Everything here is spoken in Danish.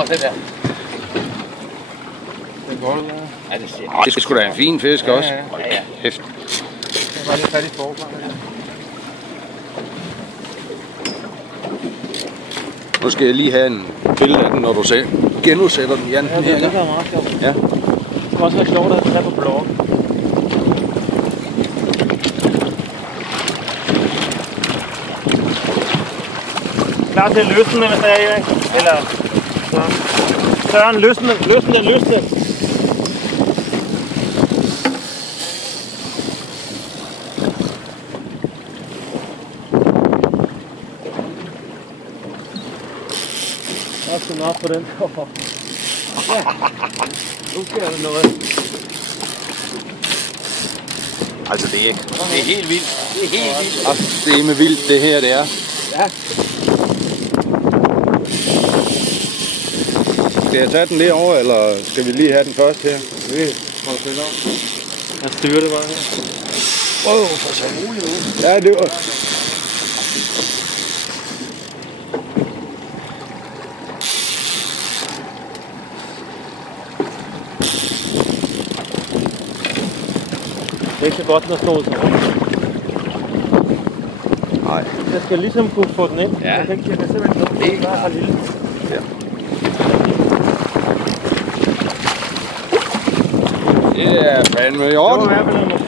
Prøv at se der. Det går ud. Ja, det ser. Det skulle da en fin fisk også. Ja. Hæft. Det var lidt fat i forfra. Nu skal jeg lige have en billede af den, når du genudsætter den, Jan. Ja, det er meget sjovt. Ja. Det skal også være sjovt at tage på blog. Klar til at løsne den, hvis der er, Erik? Eller Søren, løsne den. Jeg skal nok på den. Ja. Nu sker der noget. Altså det er ikke. Det er helt vildt. Det er med vildt, det her det er. Ja. Skal jeg tage den lige over, eller skal vi lige have den først her? Prøv at følge op. Jeg styrer det bare her. For så roligt ud. Ja, det var... Det er ikke så godt, når slået sig. Nej. Jeg skal ligesom kunne få den ind. Ja. Jeg kan simpelthen ikke den er for lille. Ja. Det er fandme i orden. Det var i hvert fald